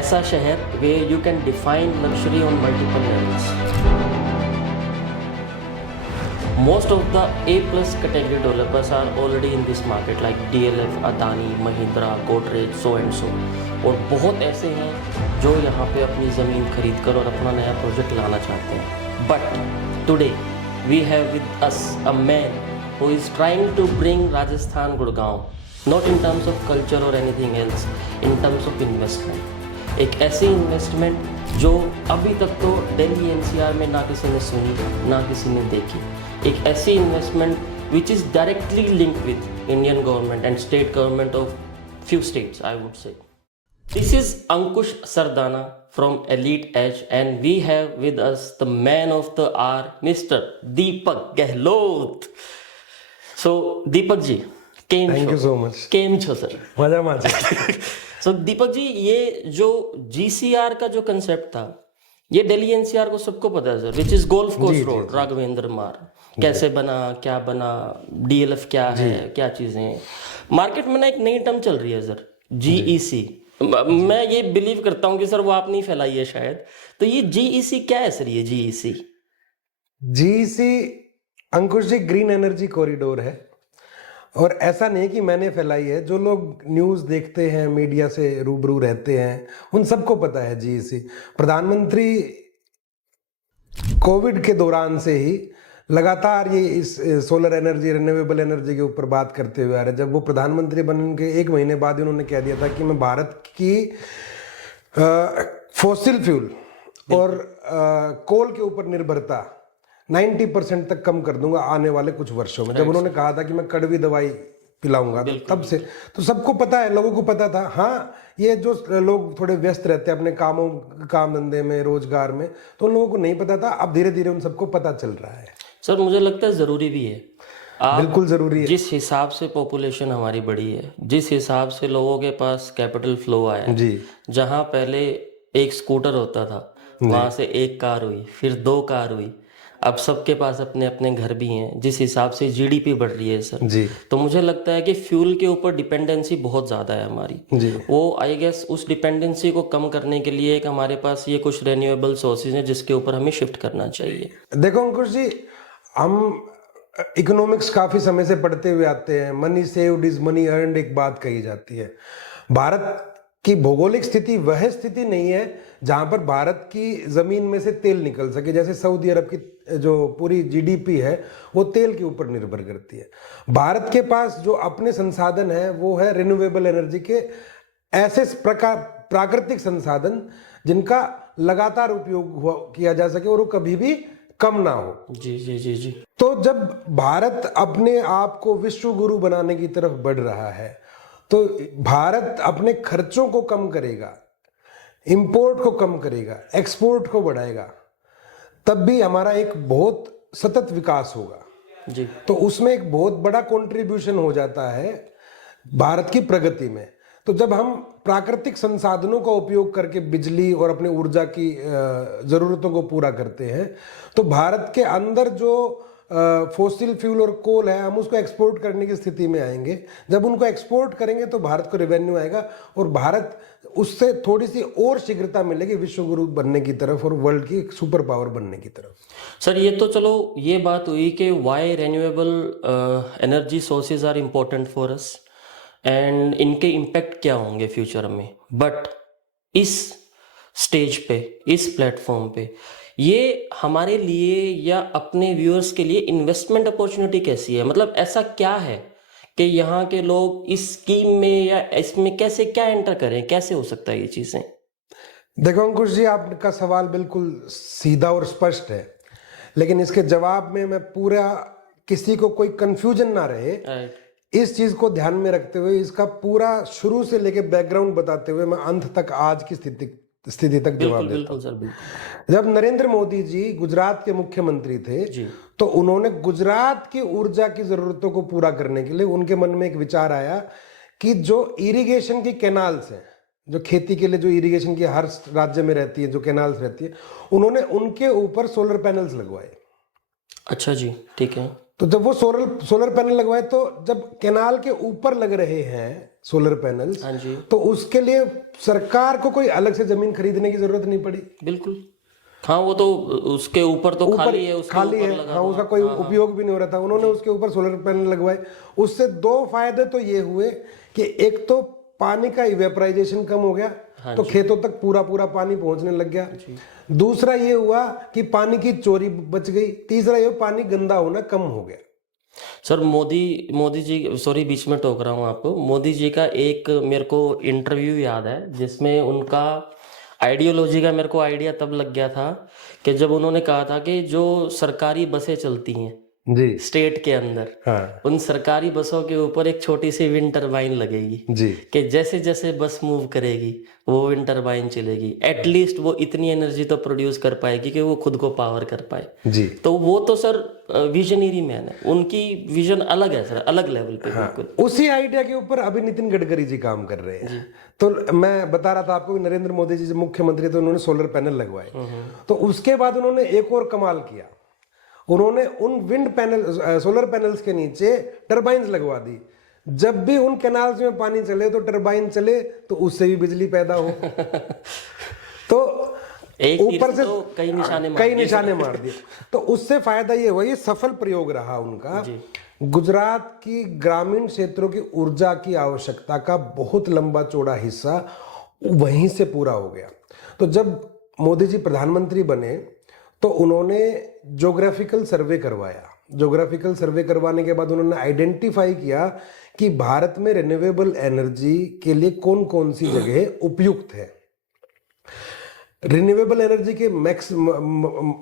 ऐसा शहर where you can define luxury on multiple levels. Most of the A+ category developers are already in this market like DLF, Adani, Mahindra, Godrej, so and so. और बहुत ऐसे हैं जो यहाँ पे अपनी ज़मीन खरीद कर और अपना नया प्रोजेक्ट लाना चाहते हैं. But today we have with us a man who is trying to bring Rajasthan Gurgaon, not in terms of culture or anything else, in terms of investment. एक ऐसी इन्वेस्टमेंट जो अभी तक तो दिल्ली एनसीआर में ना किसी ने सुनी ना किसी ने देखी. एक ऐसी investment which is directly linked with Indian government and state government of few states, I would say. This is Ankush Sardana from Elite Edge, and we have with us the man of the hour, Mr. Deepak Gehlot. So, Deepak ji, thank you so much. केम छो sir. मजा मजा. सो दीपक जी, ये जो GCR का जो concept था, ये दिल्ली एनसीआर को सबको पता है sir, which is golf course road, Raghavendra मार्ग. कैसे बना, क्या बना, DLF क्या है, क्या चीजें हैं. मार्केट में ना एक नई टर्म चल रही है सर, GEC. मैं ये बिलीव करता हूँ कि सर वो आपने फैलाई है शायद. तो ये GEC क्या है सर? ये GEC अंकुश जी ग्रीन एनर्जी कॉरिडोर है. और ऐसा नहीं कि मैंने फैलाई है, जो लोग न्यूज़ देखते हैं, मीडिया से रूबरू रहते हैं, उन सबको पता है GEC. प्रधानमंत्री कोविड के दौरान से ही लगातार ये इस सोलर एनर्जी, रिन्यूएबल एनर्जी के ऊपर बात करते हुए आ रहे. जब वो प्रधानमंत्री बनने के 1 महीने बाद ही उन्होंने कह दिया था कि मैं भारत की फॉसिल फ्यूल और कोल के ऊपर निर्भरता 90% तक कम कर दूंगा आने वाले कुछ वर्षों में. जब उन्होंने कहा था कि मैं कड़वी दवाई पिलाऊंगा, तब से तो सबको पता है, लोगों को पता था. हाँ, ये जो लोग थोड़े व्यस्त रहते हैं अपने काम धंधे में, रोजगार में, तो उन लोगों को नहीं पता था. अब धीरे धीरे उन सबको पता चल रहा है. सर मुझे लगता है ज़रूरी भी है. बिल्कुल ज़रूरी है. जिस हिसाब से पॉपुलेशन हमारी बढ़ी है, जिस हिसाब से लोगों के पास कैपिटल फ्लो आया है, जी, जहाँ पहले एक स्कूटर होता था, वहाँ से 1 कार हुई, फिर 2 कार हुई, अब सबके पास अपने अपने घर भी हैं. जिस हिसाब से GDP बढ़ रही है सर जी, तो मुझे लगता है कि फ्यूल के ऊपर डिपेंडेंसी बहुत ज़्यादा है हमारी जी. वो आई गेस उस डिपेंडेंसी को कम करने के लिए एक हमारे पास ये कुछ रिन्यूएबल सोर्सेज हैं जिसके ऊपर हमें शिफ्ट करना चाहिए. देखो अंकुश जी, हम इकोनॉमिक्स काफी समय से पढ़ते हुए आते हैं. Money saved is money earned एक बात कही जाती है. भारत की भौगोलिक स्थिति वह स्थिति नहीं है जहां पर भारत की जमीन में से तेल निकल सके. जैसे सऊदी अरब की जो पूरी GDP है वो तेल के ऊपर निर्भर करती है. भारत के पास जो अपने संसाधन है वो है रिन्यूएबल एनर्जी के ऐसे प्राकृतिक संसाधन जिनका लगातार उपयोग किया जा सके और वो कभी भी कम ना हो. जी जी जी जी. तो जब भारत अपने आप को विश्व गुरु बनाने की तरफ बढ़ रहा है तो भारत अपने खर्चों को कम करेगा, इंपोर्ट को कम करेगा, एक्सपोर्ट को बढ़ाएगा, तब भी हमारा एक बहुत सतत विकास होगा. जी. तो उसमें एक बहुत बड़ा कंट्रीब्यूशन हो जाता है भारत की प्रगति में. तो जब हम प्राकृतिक संसाधनों का उपयोग करके बिजली और अपने ऊर्जा की जरूरतों को पूरा करते हैं तो भारत के अंदर जो फॉसिल फ्यूल और कोल है हम उसको एक्सपोर्ट करने की स्थिति में आएंगे. जब उनको एक्सपोर्ट करेंगे तो भारत को रेवेन्यू आएगा और भारत उससे थोड़ी सी और शीघ्रता मिलेगी विश्व गुरु बनने की तरफ और वर्ल्ड की एक सुपर पावर बनने की तरफ. सर ये तो चलो ये बात हुई कि why renewable energy sources are important for us and इनके इम्पैक्ट क्या होंगे फ्यूचर में. बट इस स्टेज पे, इस प्लेटफॉर्म पे ये हमारे लिए या अपने व्यूअर्स के लिए इन्वेस्टमेंट अपॉर्चुनिटी कैसी है? मतलब ऐसा क्या है कि यहाँ के लोग इस स्कीम में या इसमें कैसे क्या एंटर करें, कैसे हो सकता है ये चीज़ें? देखो अंकुश जी, आपका सवाल बिल्कुल सीधा और स्पष्ट है, लेकिन इसके जवाब में मैं पूरा किसी को कोई कंफ्यूजन ना रहे इस चीज को ध्यान में रखते हुए इसका पूरा शुरू से लेके बैकग्राउंड बताते हुए मैं अंत तक आज की स्थिति तक जवाब देता हूं. जब नरेंद्र मोदी जी गुजरात के मुख्यमंत्री थे तो उन्होंने गुजरात की ऊर्जा की जरूरतों को पूरा करने के लिए उनके मन में एक विचार आया कि जो इरिगेशन की कैनाल्स हैं, जो खेती के लिए जो इरिगेशन की हर राज्य में रहती है, जो कैनाल्स रहती है, उन्होंने उनके ऊपर सोलर पैनल्स लगवाए. अच्छा जी, ठीक है. तो जब वो सोलर पैनल लगवाए तो जब कैनाल के ऊपर लग रहे हैं सोलर पैनल्स, हाँ जी, तो उसके लिए सरकार को कोई अलग से जमीन खरीदने की जरूरत नहीं पड़ी। बिल्कुल। हाँ, वो तो उसके ऊपर तो खाली है, उसके खाली ऊपर है, लगा हाँ, हुआ। उसका कोई उपयोग भी नहीं हो रहा था। उन्होंने उसके ऊपर सोलर पैनल लगवाए। उससे दो फायदे तो ये हुए कि एक तो पानी का इवेपराइजेशन कम हो गया, तो खेतों तक पूरा पूरा पानी पहुंचने लग गया। दूसरा ये हुआ कि पानी की चोरी बच गई। तीसरा ये पानी गंदा होना कम हो गया। सर, मोदी जी, सॉरी बीच में टोक रहा हूँ आपको, मोदी जी का एक मेरे को इंटरव्यू याद है जिसमें उनका आइडियोलॉजी का मेरे को आइडिया तब लग गया था कि जब उन्होंने कहा था कि जो सरकारी बसें चलती हैं जी स्टेट के अंदर, हाँ उन सरकारी बसों के ऊपर एक छोटी सी विंड टरबाइन लगेगी जी कि जैसे जैसे बस मूव करेगी वो विंड टरबाइन चलेगी, एटलीस्ट वो इतनी एनर्जी तो प्रोड्यूस कर पाएगी कि वो खुद को पावर कर पाए। जी। तो वो तो सर विजनरी मैन है, उनकी विजन अलग है सर, अलग लेवल पे। हाँ, बिल्कुल उसी आइडिया के ऊपर अभी नितिन गडकरी जी काम कर रहे हैं। तो मैं बता रहा था आपको कि नरेंद्र मोदी जी जब मुख्यमंत्री थे उन्होंने सोलर पैनल लगवाए। तो उसके बाद उन्होंने एक और कमाल किया, उन्होंने उन विंड पैनल सोलर पैनल्स के नीचे टरबाइन्स लगवा दी। जब भी उन कैनाल्स में पानी चले तो टरबाइन चले, तो उससे भी बिजली पैदा हो। तो एक ऊपर से तो कई निशाने मार दिए। तो उससे फायदा ये हुआ, ये सफल प्रयोग रहा उनका। गुजरात की ग्रामीण क्षेत्रों की ऊर्जा की आवश्यकता का बहुत लंबा चौड़ा हिस्सा वहीं से पूरा हो गया। तो जब मोदी जी प्रधानमंत्री बने तो उन्होंने ज्योग्राफिकल सर्वे करवाया। ज्योग्राफिकल सर्वे करवाने के बाद उन्होंने आइडेंटिफाई किया कि भारत में रिन्यूएबल एनर्जी के लिए कौन कौन सी जगह उपयुक्त है। रिन्यूएबल एनर्जी के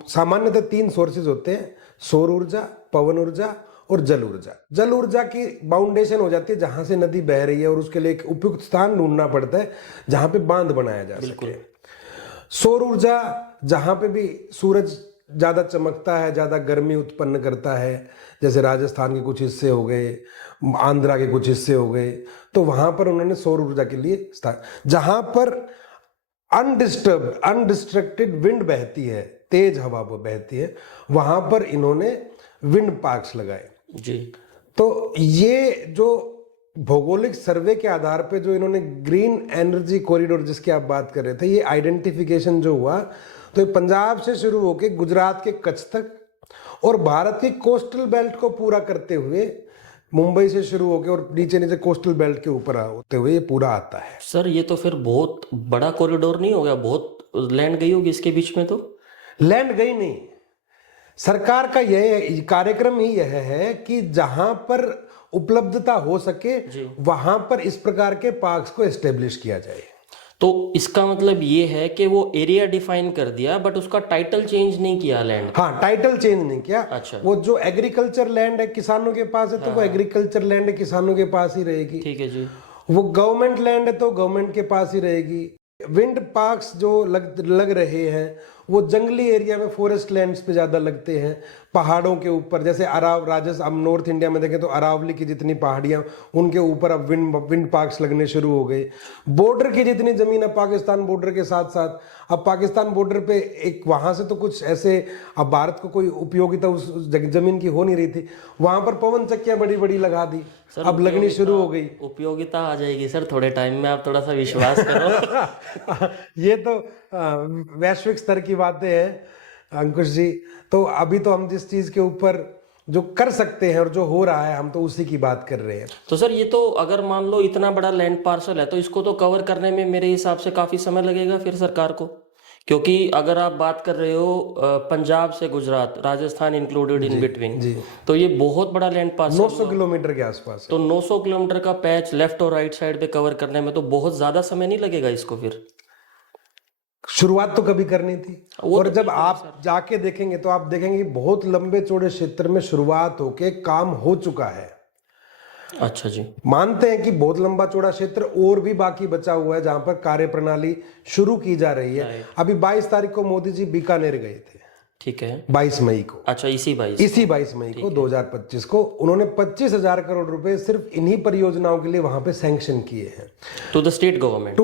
सामान्यतः 3 सोर्सेज होते हैं, सौर ऊर्जा, पवन ऊर्जा और जल ऊर्जा। जल ऊर्जा की बाउंडेशन हो जाती है जहां से नदी बह रही है और उसके लिए एक उपयुक्त स्थान ढूंढना पड़ता है जहां पे बांध बनाया जा सके। सौर ऊर्जा जहां पे भी सूरज ज्यादा चमकता है, ज्यादा गर्मी उत्पन्न करता है, जैसे राजस्थान के कुछ हिस्से हो गए, आंध्रा के कुछ हिस्से हो गए, तो वहां पर उन्होंने सौर ऊर्जा के लिए जहां पर अनडिस्ट्रक्टेड विंड बहती है, तेज हवा बहती है, वहां पर इन्होंने विंड पार्क्स लगाए जी। तो ये जो भौगोलिक सर्वे के आधार पे जो इन्होंने ग्रीन एनर्जी कॉरिडोर जिसकी आप बात कर रहे थे, ये आइडेंटिफिकेशन जो हुआ, तो ये पंजाब से शुरू होकर गुजरात के कच्छ तक और भारत की कोस्टल बेल्ट को पूरा करते हुए मुंबई से शुरू होकर और नीचे नीचे कोस्टल बेल्ट के ऊपर होते हुए ये पूरा आता है। सर ये तो फिर बहुत बड़ा कॉरिडोर नहीं हो गया? बहुत लैंड गई होगी इसके बीच में। तो लैंड गई नहीं, सरकार का यह कार्यक्रम ही यह है कि जहां पर उपलब्धता हो सके वहां पर इस प्रकार के पार्क्स को एस्टेब्लिश किया जाए। तो इसका मतलब ये है कि वो एरिया डिफाइन कर दिया बट उसका टाइटल चेंज नहीं किया लैंड। हाँ, टाइटल चेंज नहीं किया। अच्छा। वो जो एग्रीकल्चर लैंड है किसानों के पास है तो वो एग्रीकल्चर लैंड है किसानों के पास ही रहेगी। ठीक है जी। वो गवर्नमेंट लैंड है तो गवर्नमेंट के पास ही रहेगी। विंड पार्क्स जो लग रहे हैं वो जंगली एरिया में, फॉरेस्ट लैंड्स पे ज्यादा लगते हैं, पहाड़ों के ऊपर, जैसे राजस्थान, नॉर्थ इंडिया में देखें तो अरावली की जितनी पहाड़ियां उनके ऊपर अब विंड पार्क्स लगने शुरू हो गए। बॉर्डर की जितनी जमीन है पाकिस्तान बॉर्डर के साथ साथ, अब पाकिस्तान बॉर्डर पे एक वहां से तो कुछ ऐसे, अब भारत को कोई उपयोगिता उस जमीन की हो नहीं रही थी, वहां पर पवन चक्कियां बड़ी बड़ी लगा दी, अब लगनी शुरू हो गई। उपयोगिता आ जाएगी सर थोड़े टाइम में, आप थोड़ा सा विश्वास करो। ये तो वैश्विक स्तर की बातें हैं अंकुश जी। तो अभी तो हम जिस चीज के ऊपर जो कर सकते हैं और जो हो रहा है हम तो उसी की बात कर रहे हैं। तो सर ये तो अगर मान लो इतना बड़ा लैंड पार्सल है तो इसको तो कवर करने में मेरे हिसाब से काफी समय लगेगा फिर सरकार को, क्योंकि अगर आप बात कर रहे हो पंजाब से Gujarat, Rajasthan included in between, तो ये बहुत बड़ा लैंड पार्सल 900 किलोमीटर के आसपास है। तो 900 किलोमीटर का पैच लेफ्ट और राइट साइड पे कवर करने में तो बहुत ज्यादा समय नहीं लगेगा इसको। फिर शुरुआत तो कभी करनी थी, और जब आप जाके देखेंगे तो आप देखेंगे बहुत लंबे चौड़े क्षेत्र में शुरुआत होके काम हो चुका है। अच्छा जी। मानते हैं कि बहुत लंबा चौड़ा क्षेत्र और भी बाकी बचा हुआ है जहां पर कार्य प्रणाली शुरू की जा रही है। अभी 22 तारीख को मोदी जी बीकानेर गए थे। ठीक है। 22 मई को, अच्छा, इसी 22 मई को 2025 को उन्होंने 25,000 करोड़ रुपए सिर्फ इन्हीं परियोजनाओं के लिए वहां पे सैंक्शन किए हैं टू द स्टेट गवर्नमेंट।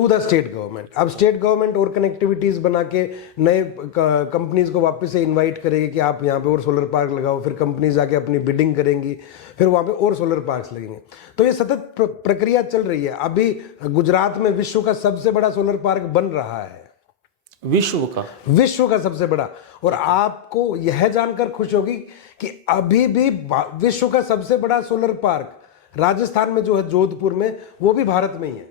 अब स्टेट गवर्नमेंट और कनेक्टिविटीज बना के नए कंपनीज को वापस से इनवाइट करेगी कि आप यहाँ पे और सोलर पार्क लगाओ, फिर कंपनीज आके अपनी बिडिंग करेंगी, फिर वहां पे और सोलर पार्क लगेंगे। तो ये सतत प्रक्रिया चल रही है। अभी गुजरात में विश्व का सबसे बड़ा सोलर पार्क बन रहा है, विश्व का सबसे बड़ा। और आपको यह जानकर खुश होगी कि अभी भी विश्व का सबसे बड़ा सोलर पार्क राजस्थान में जो है, जोधपुर में, वो भी भारत में ही है।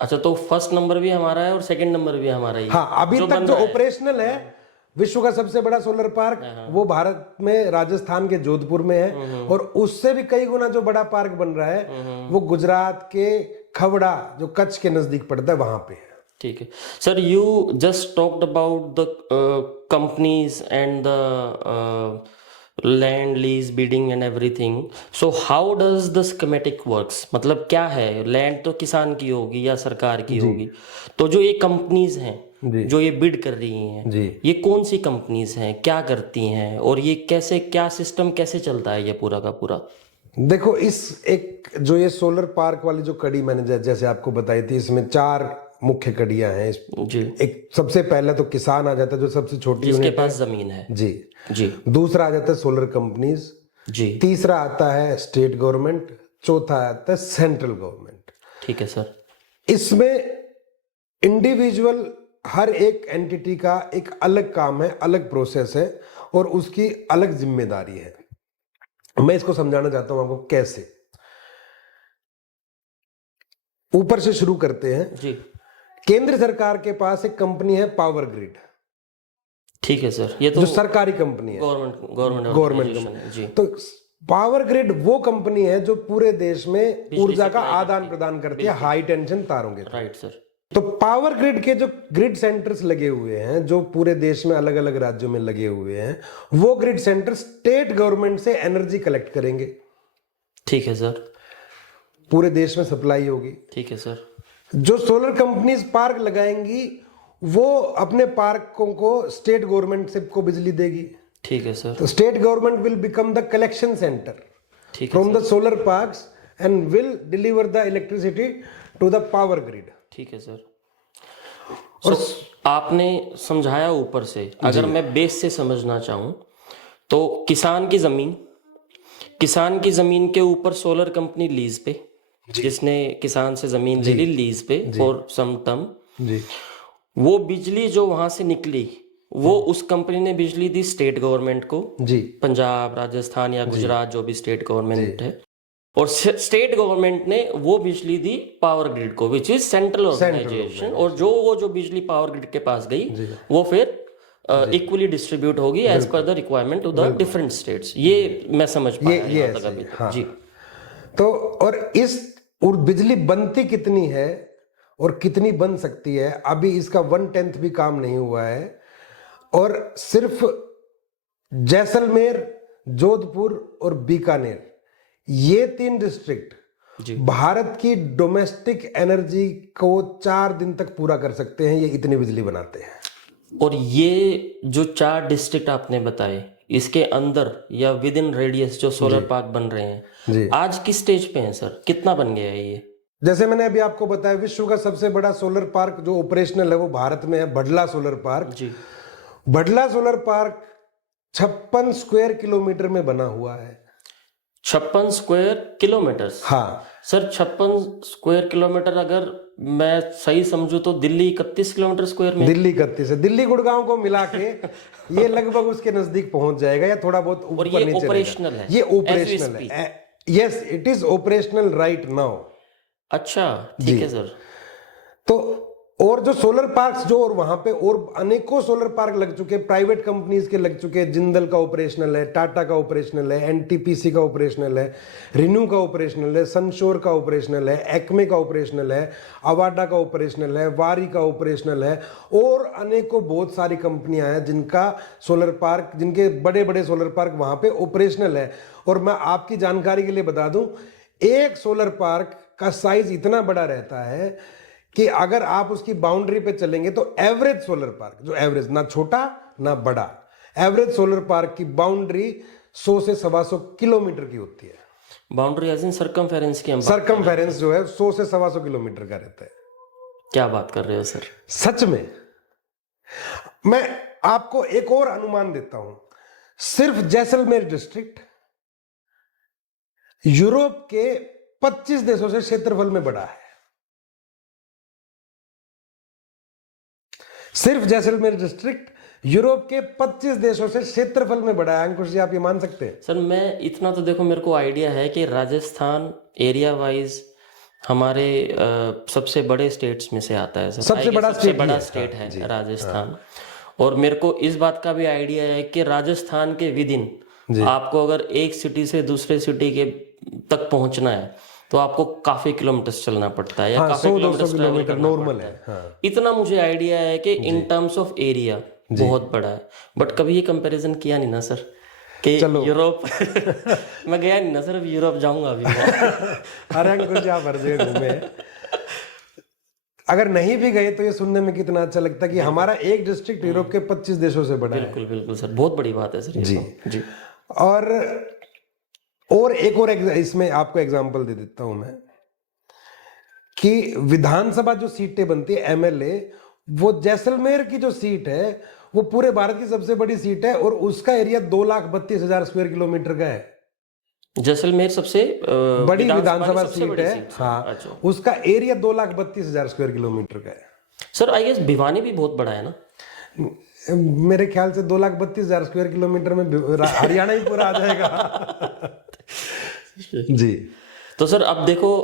अच्छा, तो फर्स्ट नंबर भी हमारा है और सेकंड नंबर भी हमारा ही है। हाँ, अभी तक जो ऑपरेशनल है विश्व का सबसे बड़ा सोलर पार्क वो भारत में राजस्थान के जोधपुर में है। और उससे भी कई गुना जो बड़ा पार्क बन रहा है वो गुजरात के खवड़ा, जो कच्छ के नजदीक पड़ता है, वहां पे है। ठीक है sir, you just talked about the companies and the land lease bidding and everything. So how does the schematic works? मतलब क्या है, लैंड तो किसान की होगी या सरकार की होगी, तो जो ये कंपनीज हैं जो ये बिड कर रही हैं, ये कौन सी कंपनीज हैं, क्या करती हैं, और ये कैसे, क्या सिस्टम कैसे चलता है ये पूरा का पूरा? देखो, इस एक जो ये सोलर पार्क वाली जो कड़ी मैंने जैसे आपको बताई थी, इसमें 4 मुख्य कड़ियां हैं जी। एक सबसे पहले तो किसान आ जाता है, जो सबसे छोटी जिसके पास जमीन है जी जी। दूसरा आ जाता है सोलर कंपनीज जी। तीसरा आता है स्टेट गवर्नमेंट, चौथा आता है सेंट्रल गवर्नमेंट। ठीक है सर। इसमें इंडिविजुअल हर एक एंटिटी का एक अलग काम है, अलग प्रोसेस है और उसकी अलग जिम्मेदारी है। मैं इसको समझाना चाहता हूं आपको कैसे। ऊपर से शुरू करते हैं जी। केंद्र सरकार के पास एक कंपनी है पावर ग्रिड। ठीक है सर, ये तो जो सरकारी कंपनी है, गवर्नमेंट कंपनी जी। तो पावर ग्रिड वो कंपनी है जो पूरे देश में ऊर्जा का आदान प्रदान करती है हाई टेंशन तारों के। Right sir. तो पावर ग्रिड के जो ग्रिड सेंटर्स लगे हुए हैं, जो पूरे देश में अलग अलग राज्यों में लगे हुए हैं, वो ग्रिड सेंटर स्टेट गवर्नमेंट से एनर्जी कलेक्ट करेंगे। ठीक है सर। पूरे देश में सप्लाई होगी। ठीक है सर। जो सोलर कंपनीज पार्क लगाएंगी वो अपने पार्कों को स्टेट गवर्नमेंट से को बिजली देगी। ठीक है सर। तो state government will become the collection centre from the solar parks and will deliver the electricity to the power grid. ठीक है सर। और आपने समझाया ऊपर से, अगर मैं बेस से समझना चाहूं तो किसान की जमीन के ऊपर सोलर कंपनी लीज पे, जिसने किसान से जमीन ले ली लीज पे फॉर सम टर्म, वो बिजली जो वहां से निकली वो उस कंपनी ने बिजली दी स्टेट गवर्नमेंट को जी, पंजाब, राजस्थान या गुजरात जो भी स्टेट गवर्नमेंट है, और स्टेट गवर्नमेंट ने वो बिजली दी पावर ग्रिड को, विच इज सेंट्रल ऑर्गेनाइजेशन। और जो बिजली पावर ग्रिड के पास गई वो फिर इक्वली डिस्ट्रीब्यूट होगी as per the requirement to the different states. ये मैं समझ पाया जी। तो और इस बिजली बनती कितनी है और कितनी बन सकती है, अभी इसका 1/10 भी काम नहीं हुआ है। और सिर्फ जैसलमेर, जोधपुर और बीकानेर, ये 3 डिस्ट्रिक्ट भारत की डोमेस्टिक एनर्जी को 4 दिन तक पूरा कर सकते हैं। ये इतनी बिजली बनाते हैं। और ये जो 4 डिस्ट्रिक्ट आपने बताए, इसके अंदर या विद इन रेडियस जो सोलर पार्क बन रहे हैं, आज किस स्टेज पे हैं सर? कितना बन गया है ये? जैसे मैंने अभी आपको बताया, विश्व का सबसे बड़ा सोलर पार्क जो ऑपरेशनल है वो भारत में है, बडला सोलर पार्क जी। बडला सोलर पार्क 56 स्क्वायर किलोमीटर में बना हुआ है। 56 स्क्वायर किलोमीटर? हाँ सर, 56 स्क्वायर किलोमीटर अगर मैं सही समझू तो दिल्ली 31 किलोमीटर स्क्वायर में। दिल्ली 31 है। दिल्ली गुड़गांव को मिला के ये लगभग उसके नजदीक पहुंच जाएगा या थोड़ा बहुत ऊपर नीचे। ये ऑपरेशनल है? ये ऑपरेशनल है, yes, it is operational right now. अच्छा, ठीक है सर। तो और जो सोलर पार्क्स जो और वहां पे और अनेकों सोलर पार्क लग चुके, प्राइवेट कंपनीज के लग चुके, जिंदल का ऑपरेशनल है, टाटा का ऑपरेशनल है, एनटीपीसी का ऑपरेशनल है, रिन्यू का ऑपरेशनल है, सनशोर का ऑपरेशनल है, एक्मे का ऑपरेशनल है, अवाडा का ऑपरेशनल है, वारी का ऑपरेशनल है, और अनेकों बहुत सारी कंपनियां हैं जिनका सोलर पार्क, जिनके बड़े बड़े सोलर पार्क वहां पे ऑपरेशनल है। और मैं आपकी जानकारी के लिए बता दूं, एक सोलर पार्क का साइज इतना बड़ा रहता है कि अगर आप उसकी बाउंड्री पे चलेंगे तो एवरेज सोलर पार्क, जो एवरेज, ना छोटा ना बड़ा, एवरेज सोलर पार्क की बाउंड्री 100 से 125 किलोमीटर की होती है। बाउंड्री एज इन सरकमफेरेंस की हम बात सरकमफेरेंस जो है 100 से 125 किलोमीटर का रहता है। क्या बात कर रहे हो सर? सच में। मैं आपको एक और अनुमान देता हूं, सिर्फ जैसलमेर डिस्ट्रिक्ट यूरोप के 25 देशों से क्षेत्रफल में बड़ा है। सिर्फ जैसलमेर डिस्ट्रिक्ट यूरोप के 25 देशों से क्षेत्रफल में बड़ा है। अंकुश जी, आप ये मान सकते हैं? सर मैं इतना तो देखो, मेरे को आइडिया है कि राजस्थान एरिया वाइज हमारे सबसे बड़े स्टेट्स में से आता है सर। सबसे बड़ा स्टेट है राजस्थान। और मेरे को इस बात का भी आइडिया है कि राजस्थान के विद इन आपको अगर एक सिटी से दूसरे सिटी के तक पहुंचना है तो आपको काफी किलोमीटर चलना पड़ता है, या काफी 100-200 किलोमीटर नॉर्मल है। इतना मुझे आइडिया है कि इन टर्म्स ऑफ एरिया बहुत बड़ा है। बट कभी ये कंपैरिजन किया नहीं ना सर कि यूरोप मैं गया नहीं ना सर, अभी यूरोप जाऊंगा अभी मैं। अरे अंकुश जी, आप हर जगह घूमे। अगर नहीं भी गए तो ये सुनने में कितना अच्छा लगता है कि हमारा एक डिस्ट्रिक्ट यूरोप के 25 देशों से बड़ा है। बिल्कुल बिल्कुल सर, बहुत बड़ी बात है सर ये। जी। और एक और इसमें आपको एग्जांपल दे देता हूं मैं कि विधानसभा जो सीटें बनती है एमएलए, वो जैसलमेर की जो सीट है वो पूरे भारत की सबसे बड़ी सीट है और उसका एरिया 2,32,000 स्क्वायर किलोमीटर का है। जैसलमेर सबसे बड़ी विधानसभा सीट है। हाँ, अच्छा। उसका एरिया 2,32,000 स्क्वायर किलोमीटर का है। सर आई गेस भिवानी भी बहुत बड़ा है ना? मेरे ख्याल से 2,32,000 स्क्वायर किलोमीटर में हरियाणा ही पूरा आ जाएगा। जी। तो सर अब देखो,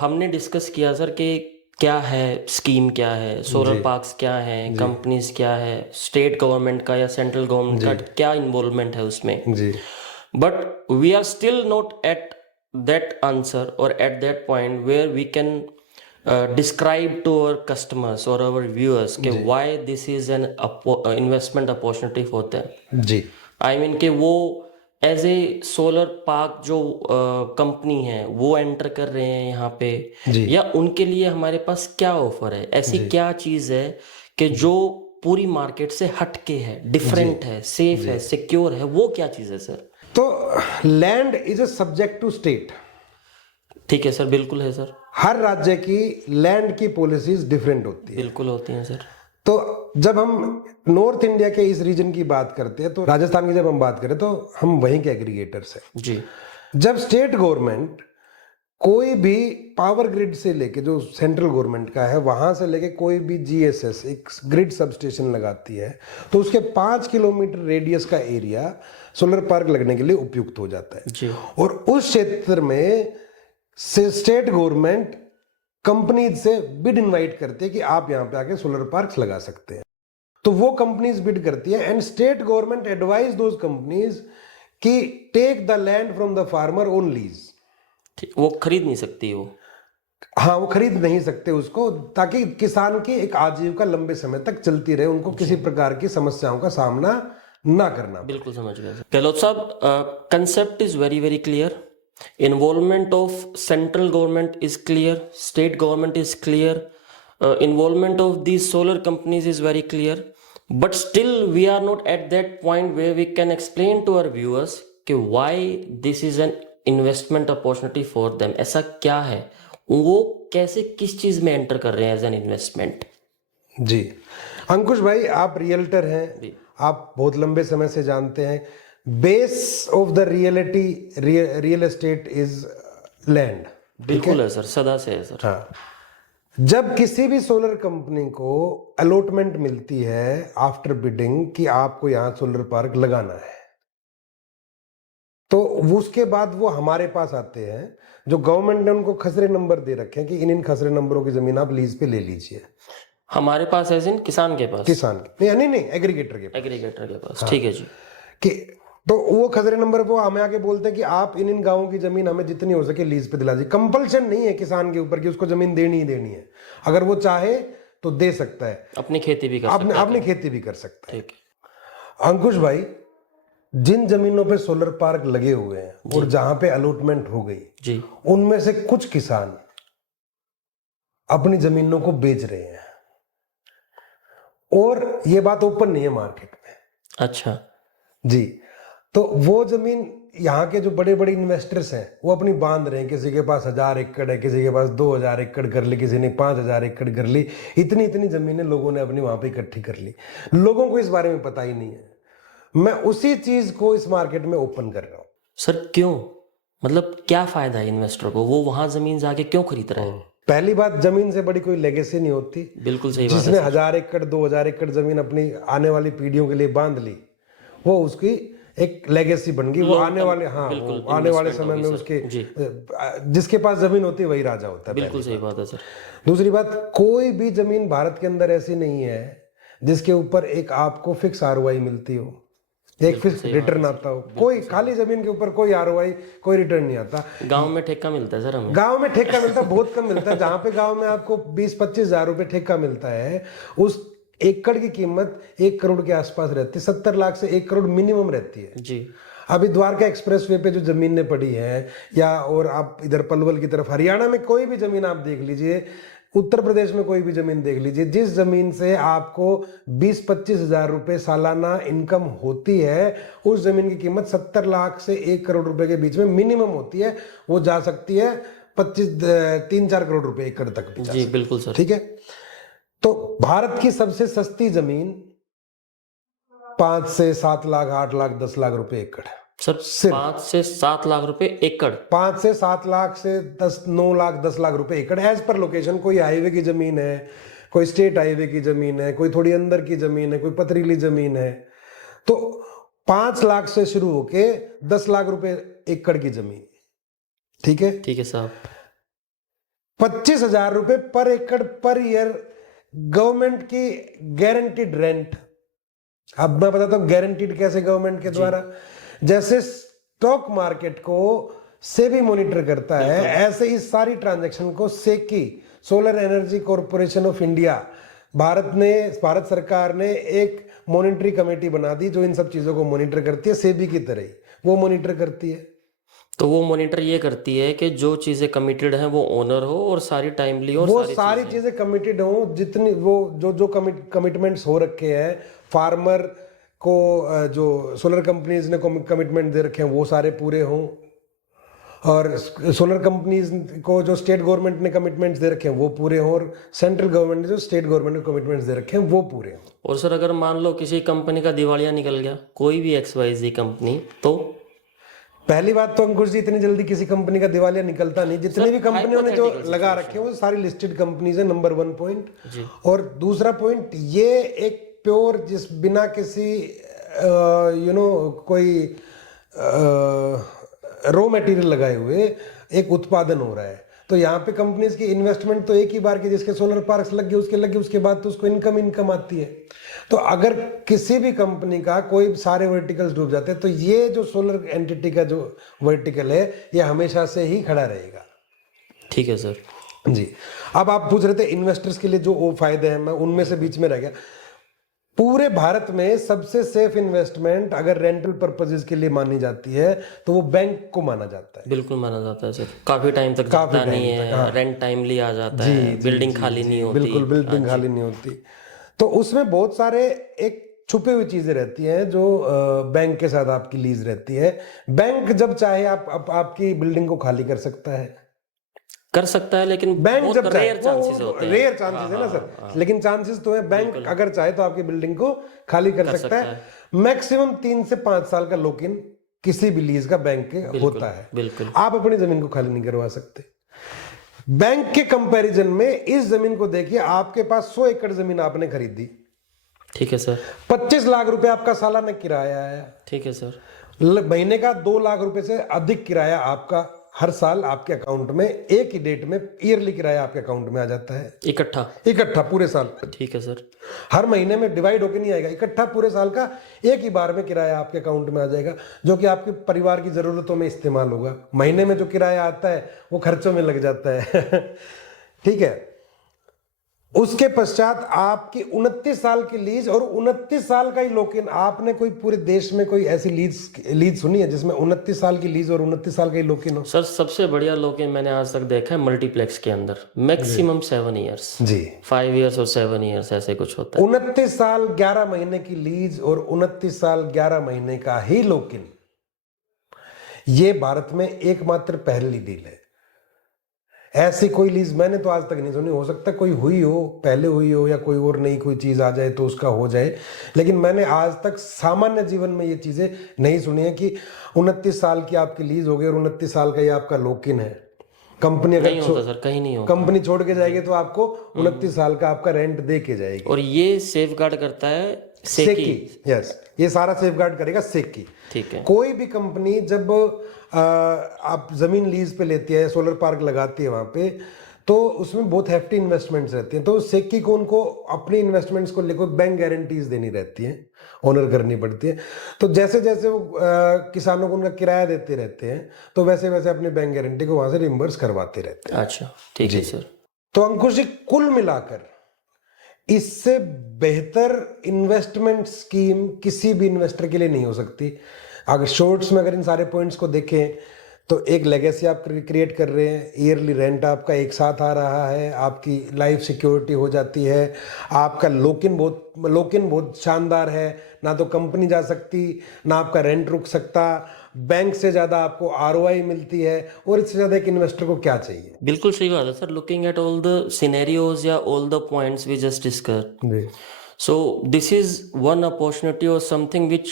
हमने डिस्कस किया सर कि क्या है स्कीम, क्या है सोलर पार्क्स, क्या है कंपनीज, क्या है स्टेट गवर्नमेंट का या सेंट्रल गवर्नमेंट का क्या इन्वॉल्वमेंट है उसमें जी। But we are still not at that answer और at that point where we can describe to our customers or our viewers कि why this is an investment opportunity for them जी। I mean कि वो as a solar park जो company है वो enter कर रहे हैं यहाँ पे, या उनके लिए हमारे पास क्या ऑफर है, ऐसी क्या चीज है कि जो पूरी मार्केट से हटके है, डिफरेंट है, सेफ है, सिक्योर है, वो क्या चीज है सर? तो land is a subject to state. ठीक है सर, बिल्कुल है सर। हर राज्य की लैंड की पॉलिसीज डिफरेंट होती है। बिल्कुल होती हैं सर। तो जब हम नॉर्थ इंडिया के इस रीजन की बात करते हैं, तो राजस्थान की जब हम बात करें तो हम वहीं के एग्रीगेटर्स हैं जी। जब स्टेट गवर्नमेंट कोई भी पावर ग्रिड से लेके, जो सेंट्रल गवर्नमेंट का है, वहां से लेके कोई भी जीएसएस एक ग्रिड सबस्टेशन लगाती है, तो उसके 5 किलोमीटर रेडियस का एरिया सोलर पार्क लगने के लिए उपयुक्त हो जाता है जी। और उस क्षेत्र में स्टेट गवर्नमेंट कंपनीज से बिड इनवाइट करती है कि आप यहां पे आके सोलर पार्क्स लगा सकते हैं। तो वो कंपनीज बिड करती है and state government advise those companies कि take the land from the farmer on lease. वो खरीद नहीं सकती वो। हाँ, वो खरीद नहीं सकते उसको, ताकि किसान की एक आजीविका लंबे समय तक चलती रहे, उनको किसी प्रकार की समस्याओं का सामना ना करना। बिल्कुल समझ गया गहलोत साहब। Concept is very very clear. Involvement of central government is clear, state government is clear, involvement of these solar companies is very clear, but still we are not at that point where we can explain to our viewers कि why this is an investment opportunity for them। ऐसा क्या है, वो कैसे किस चीज में enter कर रहे हैं एज एन इन्वेस्टमेंट? जी अंकुश भाई, आप रियल्टर हैं, आप बहुत लंबे समय से जानते हैं base of the real estate is land. बिल्कुल है सर, सदा से है सर। हाँ, जब किसी भी सोलर कंपनी को अलॉटमेंट मिलती है आफ्टर बिडिंग कि आपको यहां सोलर पार्क लगाना है, तो उसके बाद वो हमारे पास आते हैं, जो गवर्नमेंट ने उनको खसरे नंबर दे रखे हैं कि इन खसरे नंबरों की जमीन आप लीज पे ले लीजिए। हमारे पास एज इन किसान के पास? किसान के नहीं, एग्रीगेटर के पास। एग्रीगेटर के पास, ठीक है जी। कि तो वो खसरे नंबर पे हमें आके बोलते हैं कि आप इन गांवों की जमीन हमें जितनी हो सके लीज पे दिला दीजिए। कंपल्शन नहीं है किसान के ऊपर कि उसको जमीन देनी ही देनी है, अगर वो चाहे तो दे सकता है, अपनी खेती भी कर सकता है। अपनी खेती भी कर सकता है। अंकुश भाई, जिन जमीनों पे सोलर पार्क लगे हुए हैं और जहां पे अलॉटमेंट हो गई जी, उनमें से कुछ किसान अपनी जमीनों को बेच रहे हैं, और ये बात ओपन नहीं है मार्केट में। अच्छा। जी। तो वो जमीन यहाँ के जो बड़े बड़े इन्वेस्टर्स हैं वो अपनी बांध रहे हैं, किसी के पास 1000 एकड़ है, किसी के पास 2000 एकड़ कर ली, किसी ने 5000 एकड़ कर ली। इतनी इतनी जमीनें लोगों ने अपनी वहां पे इकट्ठी कर ली। लोगों को इस बारे में पता ही नहीं है। मैं उसी चीज को इस मार्केट में ओपन कर रहा हूँ। सर क्यों, मतलब क्या फायदा है इन्वेस्टर को, वो वहां जमीन जाके क्यों खरीद रहे हैं? पहली बात, जमीन से बड़ी कोई लेगेसी नहीं होती। बिल्कुल सही बात है। जिसने 1000 एकड़ 2000 एकड़ जमीन अपनी आने वाली पीढ़ियों के लिए बांध ली, वो उसकी एक लेगेसी बन गई। वो आने वाले वो आने वाले समय में उसके जिसके पास जमीन होती है वही राजा होता है। बिल्कुल सही बात है सर। दूसरी बात, कोई भी जमीन भारत के अंदर ऐसी नहीं है जिसके ऊपर एक आपको फिक्स आरओआई मिलती हो, एक फिक्स रिटर्न आता हो। कोई खाली जमीन के ऊपर कोई आरओआई, कोई रिटर्न नहीं आता। गांव में ठेका मिलता है सर हमें। गांव में ठेका मिलता है, बहुत कम मिलता है। जहां पे गांव में आपको 20-25 हजार रुपए ठेका मिलता है, उस एकड़ की कीमत 1 करोड़ के आसपास रहती है। 70 लाख से 1 करोड़ मिनिमम रहती है जी। अभी द्वारका एक्सप्रेसवे पे जो जमीनें पड़ी है, या और आप इधर पलवल की तरफ, हरियाणा में कोई भी जमीन आप देख लीजिए, उत्तर प्रदेश में कोई भी जमीन देख लीजिए, जिस जमीन से आपको 20-25 हजार रुपए सालाना इनकम होती है, उस जमीन की कीमत 70 लाख से 1 करोड़ रुपए के बीच में मिनिमम होती है। वो जा सकती है 3-4 करोड़ रुपए एकड़ तक भी। जी बिल्कुल सर। ठीक है। तो भारत की सबसे सस्ती जमीन 5 से 7 लाख, 8 लाख, 10 लाख रुपए एकड़ है सर। 5 से 7 लाख रुपए एकड़? 5 से 7 लाख से 9 लाख, 10 लाख रुपए एकड़, एज पर लोकेशन। कोई हाईवे की जमीन है, कोई स्टेट हाईवे की जमीन है, कोई थोड़ी अंदर की जमीन है, कोई पथरीली जमीन है। तो 5 लाख से शुरू होके 10 लाख रुपए एकड़ की जमीन। ठीक है। ठीक है साहब। 25 हजार रुपए पर एकड़ पर ईयर गवर्नमेंट की गारंटीड रेंट। अब मैं बताता हूं गारंटीड कैसे, गवर्नमेंट के द्वारा। जैसे स्टॉक मार्केट को सेबी मॉनिटर करता है, ऐसे इस सारी ट्रांजैक्शन को SECI, Solar Energy Corporation of India, Bharat सरकार ने एक मॉनिटरी कमेटी बना दी जो इन सब चीजों को मॉनिटर करती है, सेबी की तरह ही वो मॉनिटर करती है। तो वो मॉनिटर ये करती है कि जो चीजें कमिटेड हैं वो ओनर हो और सारी टाइमली हो, वो सारी चीजें कमिटेड हो, जितनी वो जो कमिटमेंट्स हो रखे हैं फार्मर को, जो सोलर कंपनीज ने कमिटमेंट दे रखे हैं वो सारे पूरे हों, और सोलर कंपनीज को जो स्टेट गवर्नमेंट ने कमिटमेंट्स दे रखे हैं वो पूरे हों, और सेंट्रल गवर्नमेंट ने जो स्टेट गवर्नमेंट ने कमिटमेंट्स दे रखे हैं वो पूरे हों। और सर अगर मान लो किसी कंपनी का दिवालिया निकल गया, कोई भी XYZ कंपनी, तो पहली बात तो अंकुश जी, इतनी जल्दी किसी कंपनी का दिवालिया निकलता नहीं। जितनी भी कंपनियों ने जो लगा रखे हैं वो सारी लिस्टेड कंपनीज है, नंबर 1 पॉइंट। और दूसरा पॉइंट, ये एक प्योर, जिस बिना किसी कोई रॉ मटेरियल लगाए हुए एक उत्पादन हो रहा है। तो यहाँ पे कंपनीज की इन्वेस्टमेंट तो एक ही बार की, जिसके सोलर पार्क्स लग गए उसके बाद तो उसको इनकम आती है। तो अगर किसी भी कंपनी का कोई सारे वर्टिकल्स डूब जाते हैं, तो ये जो सोलर एंटिटी का जो वर्टिकल है ये हमेशा से ही खड़ा रहेगा। ठीक है सर जी। अब आप पूछ रहे थे इन्वेस्टर्स के लिए जो वो फायदे हैं, मैं उनमें से बीच में रह गया। पूरे भारत में सबसे सेफ इन्वेस्टमेंट अगर रेंटल पर्पसेस के लिए मानी जाती है तो वो बैंक को माना जाता है। बिल्कुल माना जाता है सर। काफी टाइम तक जाता नहीं है, रेंट टाइमली आ जाता है, बिल्डिंग खाली नहीं होती। बिल्कुल, बिल्डिंग खाली नहीं होती। तो उसमें बहुत सारे एक छुपी हुई चीजें रहती हैं जो बैंक के साथ आपकी लीज रहती है। बैंक जब चाहे आपकी बिल्डिंग को खाली कर सकता है, लेकिन बैंक जब रेयर चांसेस होते हैं। रेयर चांसेस है ना सर, लेकिन चांसेस तो है। बैंक अगर चाहे तो आपकी बिल्डिंग को खाली कर सकता है। मैक्सिमम 3 से 5 साल का लॉक इन किसी भी लीज का बैंक के होता है। बिल्कुल। आप अपनी जमीन को खाली नहीं करवा सकते। बैंक के कंपैरिजन में इस जमीन को देखिए, आपके पास 100 एकड़ जमीन आपने खरीदी, ठीक है सर, 25 लाख रुपए आपका सालाना किराया है, ठीक है सर, महीने का 2 लाख रुपए से अधिक किराया आपका हर साल आपके अकाउंट में, एक ही डेट में ईयरली किराया आपके अकाउंट में आ जाता है, इकट्ठा पूरे साल, ठीक है सर, हर महीने में डिवाइड होकर नहीं आएगा, इकट्ठा पूरे साल का एक ही बार में किराया आपके अकाउंट में आ जाएगा, जो कि आपके परिवार की जरूरतों में इस्तेमाल होगा। महीने में जो किराया आता है वो खर्चों में लग जाता है ठीक है। उसके पश्चात आपकी 29 साल की लीज और 29 साल का ही लॉक इन। आपने कोई पूरे देश में कोई ऐसी लीज सुनी है जिसमें 29 साल की लीज और 29 साल का ही लॉक इन हो? सर सबसे बढ़िया लॉक इन मैंने आज तक देखा है मल्टीप्लेक्स के अंदर, मैक्सिमम 7 ईयर्स जी, 5 ईयर्स और 7 ईयर्स ऐसे कुछ होता है। 29 साल 11 महीने की लीज और 29 साल 11 महीने का ही लॉक इन, ये भारत में एकमात्र पहली डील है। ऐसी कोई लीज मैंने तो आज तक नहीं सुनी। हो सकता है कोई हुई हो, पहले हुई हो, या कोई और नई कोई चीज आ जाए तो उसका हो जाए, लेकिन मैंने आज तक सामान्य जीवन में ये चीजें नहीं सुनी है कि 29 साल की आपकी लीज हो गई और 29 साल का ये आपका लॉक इन है। कंपनी नहीं होता सर, कहीं नहीं होता। कंपनी छोड़ के जाएगी तो आपको 29 साल का आपका रेंट दे के जाएगी। और ये सेफ गार्ड करता है सेकी। यस, ये सारा सेफ गार्ड करेगा सेकी। ठीक है। कोई भी कंपनी जब आप जमीन लीज पे लेती है, सोलर पार्क लगाती है वहां पे, तो उसमें बहुत हेफ्टी इन्वेस्टमेंट्स रहती हैं। तो सेकी को उनको अपनी इन्वेस्टमेंट्स को लेकर बैंक गारंटीज देनी रहती है, ऑनर करनी पड़ती है। तो जैसे जैसे वो किसानों को उनका किराया देते रहते हैं, तो वैसे वैसे अपनी बैंक गारंटी को वहां से रिम्बर्स करवाते रहते हैं। अच्छा, ठीक है सर। तो अंकुश जी, कुल मिलाकर इससे बेहतर इन्वेस्टमेंट स्कीम किसी भी इन्वेस्टर के लिए नहीं हो सकती। अगर शॉर्ट्स में अगर इन सारे पॉइंट्स को देखें तो एक लेगेसी आप क्रिएट कर रहे हैं, ईयरली रेंट आपका एक साथ आ रहा है, आपकी लाइफ सिक्योरिटी हो जाती है, आपका लॉक इन बहुत शानदार है, ना तो कंपनी जा सकती, ना आपका रेंट रुक सकता, बैंक से ज्यादा आपको आरओआई मिलती है, और इससे ज्यादा एक इन्वेस्टर को क्या चाहिए? बिल्कुल सही बात है sir. Looking at all the scenarios या all the points we just discussed, so this is one opportunity or something which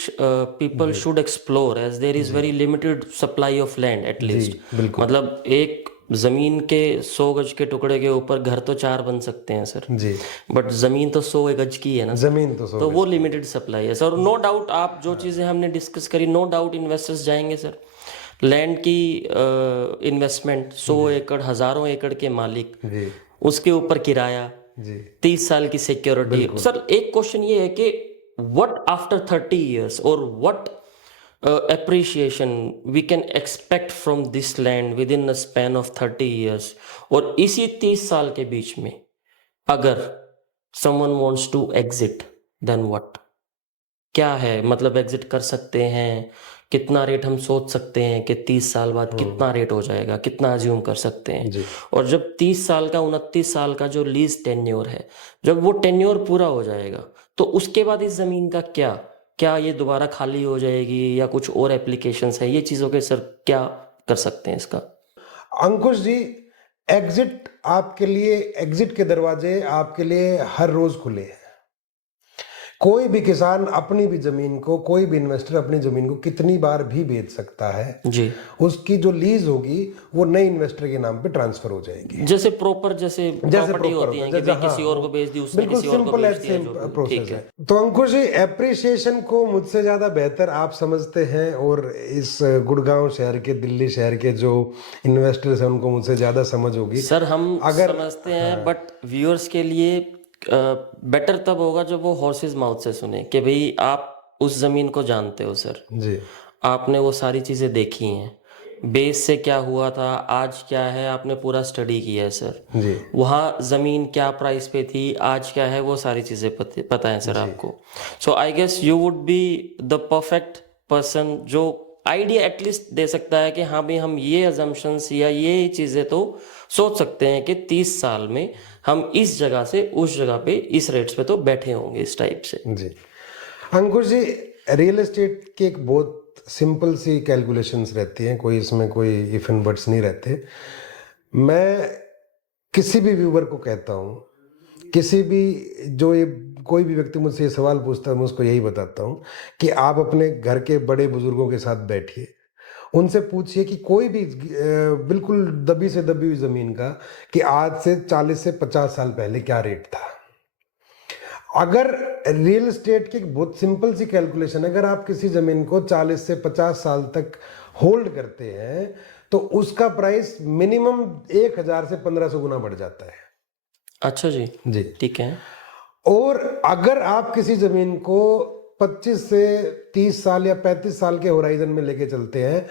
people should explore, as there is very limited supply of land at least। मतलब एक जमीन के 100 गज के टुकड़े के ऊपर घर तो 4 बन सकते हैं सर जी, बट जमीन तो 100 गज की है ना। जमीन तो वो लिमिटेड सप्लाई है सर। और नो डाउट आप जो चीजें हमने डिस्कस करी, नो डाउट इन्वेस्टर्स जाएंगे सर। लैंड की इन्वेस्टमेंट 100 एकड़, हजारों एकड़ के मालिक, उसके ऊपर किराया, 30 साल की सिक्योरिटी। सर एक क्वेश्चन ये है कि व्हाट आफ्टर 30 इयर्स और what appreciation we can expect from this land within a span of 30 years। और इसी 30 साल के बीच में अगर someone wants to exit then what, क्या है? मतलब एग्जिट कर सकते हैं, कितना रेट हम सोच सकते हैं कि 30 साल बाद कितना रेट हो जाएगा, कितना अज्यूम कर सकते हैं? और जब 30 साल का 29 साल का जो लीज टेन्योर है, जब वो टेन्योर पूरा हो जाएगा तो उसके बाद इस जमीन का क्या ये दोबारा खाली हो जाएगी या कुछ और एप्लीकेशंस है? ये चीजों के सर क्या कर सकते हैं इसका? अंकुश जी, एग्जिट के दरवाजे आपके लिए हर रोज खुले हैं। कोई भी किसान अपनी भी जमीन को, कोई भी इन्वेस्टर अपनी जमीन को कितनी बार भी बेच सकता है जी। उसकी जो लीज होगी वो नए इन्वेस्टर के नाम पे ट्रांसफर हो जाएगी। जैसे प्रॉपर्टी होती है कि किसी और को बेच दी, उसने किसी और को बेच दिया, जो प्रोसेस है। तो अंकुश जी, एप्रिसिएशन को मुझसे ज्यादा बेहतर आप समझते हैं, और इस गुड़गांव शहर के, दिल्ली शहर के जो इन्वेस्टर्स हैं उनको मुझसे ज्यादा समझ होगी सर। हम समझते हैं, बट व्यूअर्स के लिए बेटर तब होगा जब वो हॉर्सेस माउथ से सुने कि भाई आप उस जमीन को जानते हो सर जी, आपने वो सारी चीजें देखी हैं, बेस से क्या हुआ था, आज क्या है, आपने पूरा स्टडी किया है सर जी। वहाँ जमीन क्या प्राइस पे थी, आज क्या है, वो सारी चीजें पता है सर आपको। So I guess you would be the perfect person जो आइडिया एटलीस्ट दे सकता है कि हाँ भाई हम ये अजम्पशंस या ये चीजें तो सोच सकते हैं कि 30 साल में हम इस जगह से उस जगह पे इस रेट्स पे तो बैठे होंगे, इस टाइप से। जी अंकुश जी, रियल एस्टेट की एक बहुत सिंपल सी कैलकुलेशंस रहती हैं, कोई इसमें कोई इफ एंड बट्स नहीं रहते। मैं किसी भी व्यूवर को कहता हूँ, कोई भी व्यक्ति मुझसे ये सवाल पूछता है, मैं उसको यही बताता हूँ कि आप अपने घर के बड़े बुजुर्गों के साथ बैठिए, उनसे पूछिए कि कोई भी बिल्कुल दबी से दबी हुई जमीन का कि आज से 40 से 50 साल पहले क्या रेट था। अगर रियल एस्टेट की बहुत सिंपल सी कैलकुलेशन, अगर आप किसी जमीन को 40 से 50 साल तक होल्ड करते हैं तो उसका प्राइस मिनिमम 1000 से 1500 गुना बढ़ जाता है। अच्छा जी, जी ठीक है। और अगर आप किसी जमीन को 25 से 30 साल या 35 साल के होराइजन में लेके चलते हैं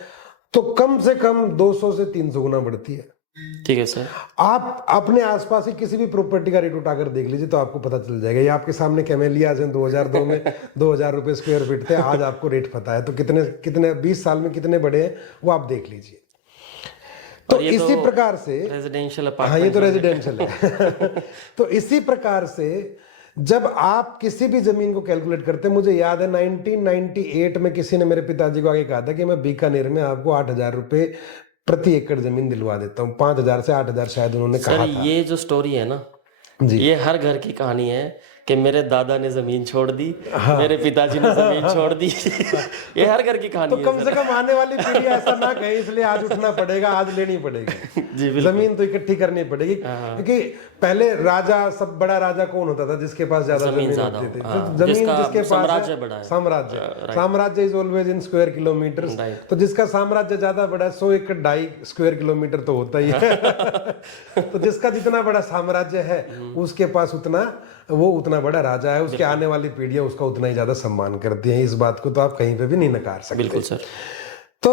तो कम से कम 200 से 300 गुना बढ़ती है। ठीक है सर। आप अपने आसपास ही किसी भी प्रॉपर्टी का रेट उठाकर देख लीजिए तो आपको पता चल जाएगा। ये आपके सामने कैमेलियाज हैं 2002 में 2000 रुपये स्क्वायर फीट थे, आज आपको रेट पता है। तो कितने कितने 20 साल में कितने बढ़े हैं वो आप देख लीजिए। तो इसी प्रकार से रेजिडेंशियल हाँ, अपार्टमेंट, ये तो रेजिडेंशियल है। तो इसी प्रकार से जब आप किसी भी जमीन को कैलकुलेट करते हैं, मुझे याद है 1998 में किसी ने मेरे पिताजी को आगे कहा था कि मैं बीकानेर में आपको 8,000 रुपए प्रति एकड़ जमीन दिलवा देता हूँ। 5,000 से 8,000 शायद उन्होंने सर कहा था। ये जो स्टोरी है ना जी। ये हर घर की कहानी है कि मेरे दादा ने जमीन छोड़ दी, मेरे पिताजी ने जमीन छोड़ दी। ये हर घर की कहानी तो है कम से कम आने वाली पीढ़ी ऐसा ना कहे, इसलिए आज उठना पड़ेगा, आज लेनी पड़ेगी। जी बिल्कुल। जमीन तो इकट्ठी करनी पड़ेगी, क्योंकि पहले राजा, सब बड़ा राजा कौन होता था? जिसके पास ज्यादा जमीन होती थी। तो जमीन जिसके पास साम्राज्य बड़ा है, साम्राज्य is always in square kilometre. तो जिसका साम्राज्य ज्यादा बड़ा है, 100 एकड़ 2.5 स्क्वायर किलोमीटर तो होता ही है। तो जिसका जितना बड़ा साम्राज्य है उसके पास उतना बड़ा राजा है, उसके आने वाली पीढ़ियां उसका उतना ही ज्यादा सम्मान करती हैं। इस बात को तो आप कहीं पे भी नहीं नकार सकते। बिल्कुल सर। तो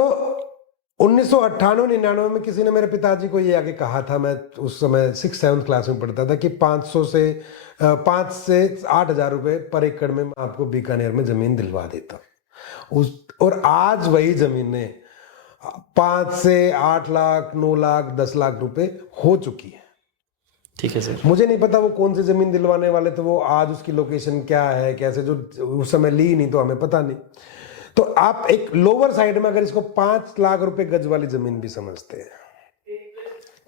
1998-99 में किसी ने मेरे पिताजी को ये आगे कहा था, मैं उस समय 6-7 क्लास में पढ़ता था, कि 5 से 8,000 रुपए पर एकड़ में मैं आपको बीकानेर में जमीन दिलवा देता हूं। और आज वही जमीनें 5 से 8 लाख, 9 लाख, 10 लाख रुपए हो चुकी है। ठीक है सर। मुझे नहीं पता वो कौन सी जमीन दिलवाने वाले थे, वो आज उसकी लोकेशन क्या है, कैसे, जो उस समय ली नहीं तो हमें पता नहीं। तो आप एक लोअर साइड में अगर इसको 5 लाख रुपए गज वाली जमीन भी समझते हैं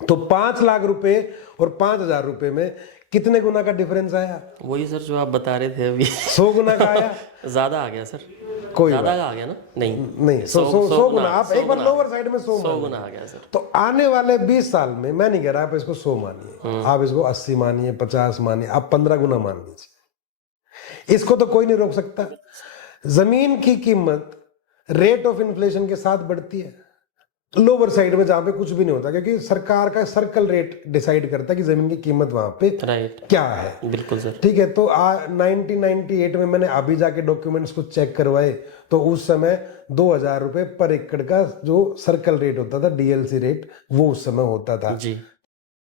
तो 5 लाख रुपए और 5,000 रुपए में कितने गुना का डिफरेंस आया? वही सर जो आप बता रहे थे अभी। 100 गुना का आया। ज्यादा आ गया सर। कोई ज्यादा आ गया ना? नहीं 100 गुना। आप एक बार लोअर साइड में 100 गुना आ गया सर। तो आने वाले 20 साल में, मैं नहीं कह रहा आप इसको 100 मानिए, आप इसको 80 मानिए, 50 मानिए, आप 15 गुना मान लीजिए, इसको तो कोई नहीं रोक सकता। जमीन की कीमत रेट ऑफ इन्फ्लेशन के साथ बढ़ती है लोअर साइड में, जहां पे कुछ भी नहीं होता, क्योंकि सरकार का सर्कल रेट डिसाइड करता है कि जमीन की कीमत वहां पे क्या है। बिल्कुल सर। ठीक है। तो 1998 में मैंने अभी जाके डॉक्यूमेंट्स को चेक करवाए तो उस समय 2,000 रुपए पर एकड़ का जो सर्कल रेट होता था, डीएलसी रेट, वो उस समय होता था जी।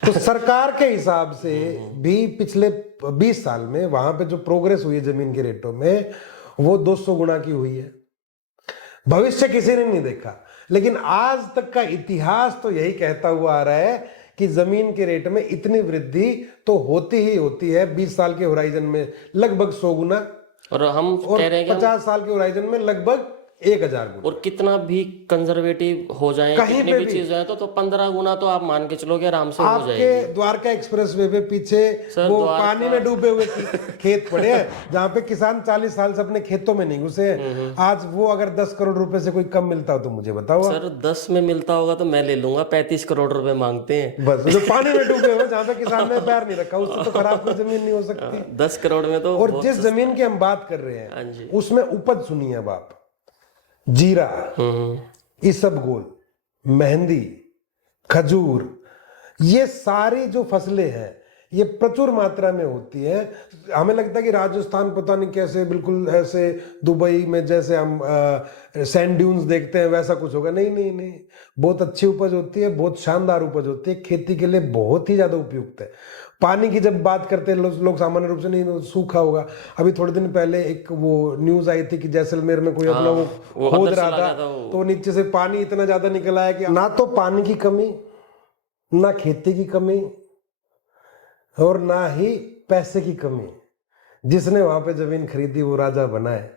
तो सरकार के हिसाब से भी पिछले 20 साल में वहां पे जो प्रोग्रेस हुई है जमीन के रेटों में, वो 200 गुना की हुई है। भविष्य किसी ने नहीं देखा, लेकिन आज तक का इतिहास तो यही कहता हुआ आ रहा है कि जमीन के रेट में इतनी वृद्धि तो होती ही होती है। 20 साल के होराइजन में लगभग 100 गुना, और हम कह रहे हैं कि 50 साल के होराइजन में लगभग 1,000 गुना। और कितना भी कंजर्वेटिव हो जाए, कहीं कितनी पे भी भी चीज है तो 15 गुना तो आप मान के चलोगे आराम से हो जाएगी। आपके द्वारका एक्सप्रेसवे पे पीछे वो पानी में डूबे हुए खेत पड़े हैं, जहाँ पे किसान 40 साल से अपने खेतों में नहीं घुसे हैं। आज वो अगर 10 करोड़ रुपए से कोई कम मिलता हो तो मुझे बताओ। सर 10 में मिलता होगा तो मैं ले लूंगा, 35 करोड़ रुपए मांगते हैं। बस जो पानी में डूबे हुए, जहाँ पे किसान ने पैर नहीं रखा, उससे तो खराब कोई जमीन नहीं हो सकती। 10 करोड़ में तो। और जिस जमीन की हम बात कर रहे हाँ जी। हैं उसमें उपज सुनिए अब आप, जीरा, इसबगोल, मेहंदी, खजूर, ये सारी जो फसलें हैं ये प्रचुर मात्रा में होती है। हमें लगता है कि राजस्थान पता नहीं कैसे, बिल्कुल ऐसे दुबई में जैसे हम सैंड ड्यून्स देखते हैं वैसा कुछ होगा। नहीं नहीं नहीं, बहुत अच्छी उपज होती है, बहुत शानदार उपज होती है, खेती के लिए बहुत ही ज्यादा उपयुक्त है। पानी की जब बात करते हैं लोग सामान्य रूप से, नहीं सूखा होगा। अभी थोड़े दिन पहले एक वो न्यूज आई थी कि जैसलमेर में कोई अपना वो खोद रहा था तो नीचे से पानी इतना ज्यादा निकल आया कि ना तो पानी की कमी, ना खेती की कमी, और ना ही पैसे की कमी। जिसने वहां पे जमीन खरीदी वो राजा बना है।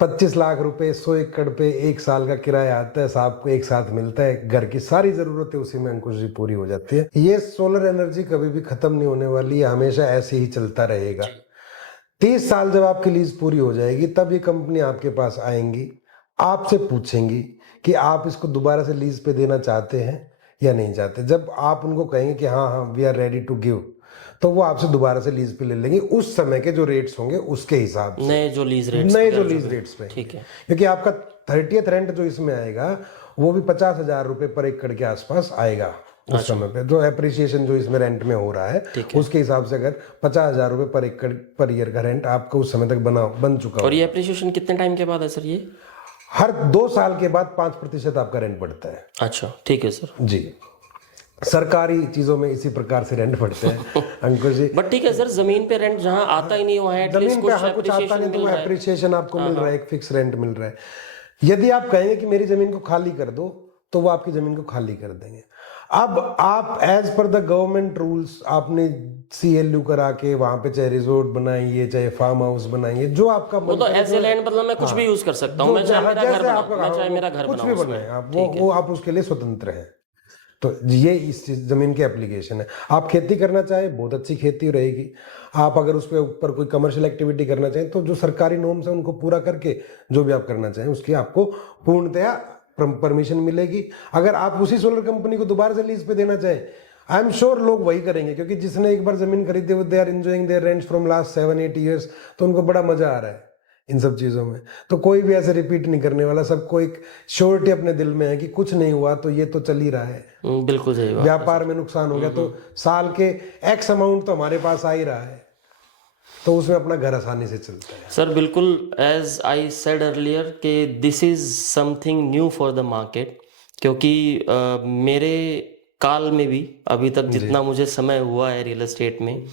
25 लाख रुपए 100 एकड़ पे 1 साल का किराया आता है, साहब को एक साथ मिलता है, घर की सारी जरूरतें उसी में अंकुश जी पूरी हो जाती है। ये सोलर एनर्जी कभी भी खत्म नहीं होने वाली है, हमेशा ऐसे ही चलता रहेगा। 30 साल जब आपकी लीज पूरी हो जाएगी तब ये कंपनी आपके पास आएंगी, आपसे पूछेंगी कि आप इसको दोबारा से लीज पे देना चाहते हैं या नहीं चाहते। जब आप उनको कहेंगे कि हाँ हाँ we are ready to give, तो वो आपसे दोबारा से लीज पे ले लेंगे उस समय के जो रेट्स होंगे उसके हिसाब से, नए जो लीज रेट्स पे। ठीक है। क्योंकि आपका 30th रेंट जो इसमें आएगा वो भी 50,000 रुपए पर एकड़ के आसपास आएगा उस समय पे। जो एप्रिसिएशन जो इसमें रेंट में हो रहा है उसके हिसाब से अगर 50,000 रुपए पर एकड़ पर ईयर का रेंट आपको उस समय तक बन चुका। और ये एप्रिसिएशन कितने टाइम के बाद है सर? ये हर 2 साल के बाद 5% आपका रेंट बढ़ता है। अच्छा ठीक है सर। जी। सरकारी चीजों में इसी प्रकार से रेंट पड़ते हैं अंकुश जी। बट ठीक है सर, जमीन पे रेंट जहाँ आता ही नहीं वहाँ एटलीस्ट जमीन पे हाँ कुछ आता नहीं तो एप्रिसिएशन आपको मिल रहा है, एक फिक्स रेंट मिल रहा है। यदि आप कहेंगे कि मेरी जमीन को खाली कर दो तो वो आपकी जमीन को खाली कर देंगे। अब आप as per the government rules आपने CLU करा के वहां पे चाहे रिजोर्ट बनाइए चाहे फार्म हाउस बनाइए, जो आपका वो तो ऐसे लैंड मतलब मैं कुछ भी यूज कर सकता हूँ, मैं चाहे मेरा घर बनाऊं, मैं चाहे मेरा घर कुछ भी बनाऊं बनाए आप, वो आप उसके लिए स्वतंत्र हैं। तो ये इस जमीन की एप्लीकेशन है। आप खेती करना चाहे बहुत अच्छी खेती रहेगी। आप अगर उस पे ऊपर कोई कमर्शियल एक्टिविटी करना चाहें तो जो सरकारी नॉर्म्स है उनको पूरा करके जो भी आप करना चाहें उसकी आपको पूर्णतया परमिशन मिलेगी। अगर आप उसी सोलर कंपनी को दोबारा से लीज पे देना चाहें, आई एम श्योर लोग वही करेंगे, क्योंकि जिसने एक बार जमीन खरीदी वो they are enjoying their rents from last 7-8 years, तो उनको बड़ा मजा आ रहा है इन सब चीजों में। तो कोई भी ऐसे रिपीट नहीं करने वाला, सबको एक श्योरिटी अपने दिल में है कि कुछ नहीं हुआ तो ये तो चल ही रहा है। बिल्कुल सही बात। व्यापार में नुकसान हो गया तो साल के X अमाउंट तो हमारे पास आ ही रहा है, तो उसमें अपना घर आसानी से चलता है। सर बिल्कुल, एज आई सेड अर्लियर कि this is something new for the market, क्योंकि मेरे काल में भी अभी तक जितना मुझे समय हुआ है रियल एस्टेट में,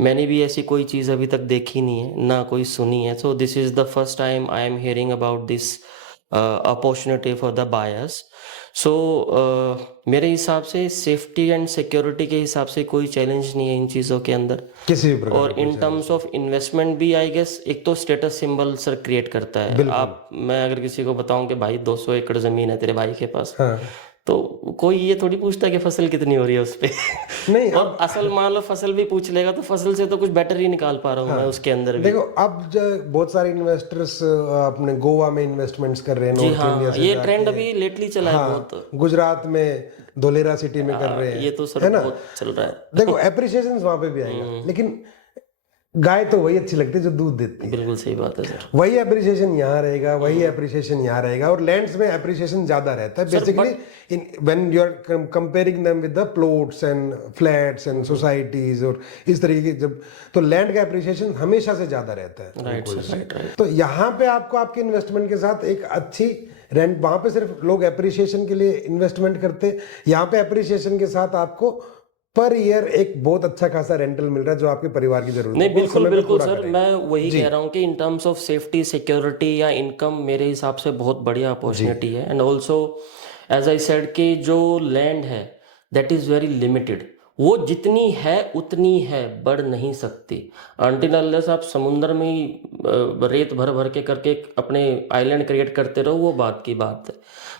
मैंने भी ऐसी कोई चीज़ अभी तक देखी नहीं है, ना कोई सुनी है। So this is the first time I am hearing about this opportunity for the buyers. So मेरे हिसाब से सेफ्टी एंड सिक्योरिटी के हिसाब से कोई चैलेंज नहीं है इन चीज़ों के अंदर किसी भी प्रकार। और इन टर्म्स ऑफ इन्वेस्टमेंट भी आई गेस एक तो स्टेटस सिंबल सर क्रिएट करता है। आप, मैं अगर किसी को बताऊं कि भाई 200 एकड़ जमीन है तेरे भाई के पास, हाँ। तो कोई ये थोड़ी पूछता कि फसल कितनी हो रही है उस पे नहीं, और असल मान लो फसल भी पूछ लेगा तो फसल से तो कुछ बेटर ही निकाल पा रहा हूँ मैं उसके अंदर भी। देखो अब बहुत सारे इन्वेस्टर्स अपने गोवा में इन्वेस्टमेंट्स कर रहे हैं, जी नॉर्थ हाँ, इंडिया से ये ट्रेंड अभी लेटली चला है बहुत। गुजरात में धोलेरा सिटी में कर रहे हैं, ये तो सर बहुत चल रहा है। देखो एप्रिसिएशन वहां पे भी आएगा, लेकिन गाय तो वही अच्छी लगती है जो दूध देती है। बिल्कुल सही बात है सर। वही एप्रिसिएशन यहाँ रहेगा, वही एप्रिसिएशन यहाँ रहेगा, और लैंड्स में एप्रिसिएशन ज्यादा रहता है basically when you are comparing them with the plots and flats and societies, और इस तरीके की जब तो लैंड का एप्रिसिएशन हमेशा से ज्यादा रहता है। राइट। तो यहाँ पे आपको आपके इन्वेस्टमेंट के साथ एक अच्छी रेंट, वहां पे सिर्फ लोग एप्रिसिएशन के लिए इन्वेस्टमेंट करते, यहाँ पे एप्रिसिएशन के साथ आपको पर ईयर एक बहुत अच्छा खासा रेंटल मिल रहा है जो आपके परिवार की जरूरत नहीं, बिल्कुल बिल्कुल सर, मैं वही कह रहा हूँ कि in terms of safety, security या इनकम मेरे हिसाब से बहुत बढ़िया अपॉर्चुनिटी है। And also as I said कि जो लैंड है दैट इज वेरी लिमिटेड, वो जितनी है उतनी है, बढ़ नहीं सकती। अनटिल अनलेस आप समुद्र में ही रेत भर भर के करके अपने आइलैंड क्रिएट करते रहो, वो बात की बात है।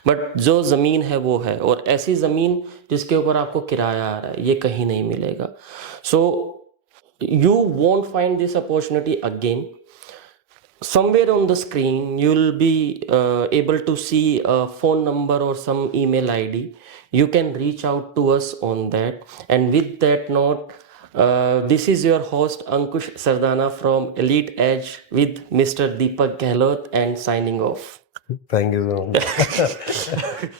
बट जो ज़मीन है वो है, और ऐसी ज़मीन जिसके ऊपर आपको किराया आ रहा है ये कहीं नहीं मिलेगा। So you won't find this opportunity again. Somewhere on the screen you'll be able to see a phone number or some email ID. You can reach out to us on that. And with that note, this is your host Ankush Sardana from Elite Edge with Mr. Deepak Gehlot and signing off. Thank you so much.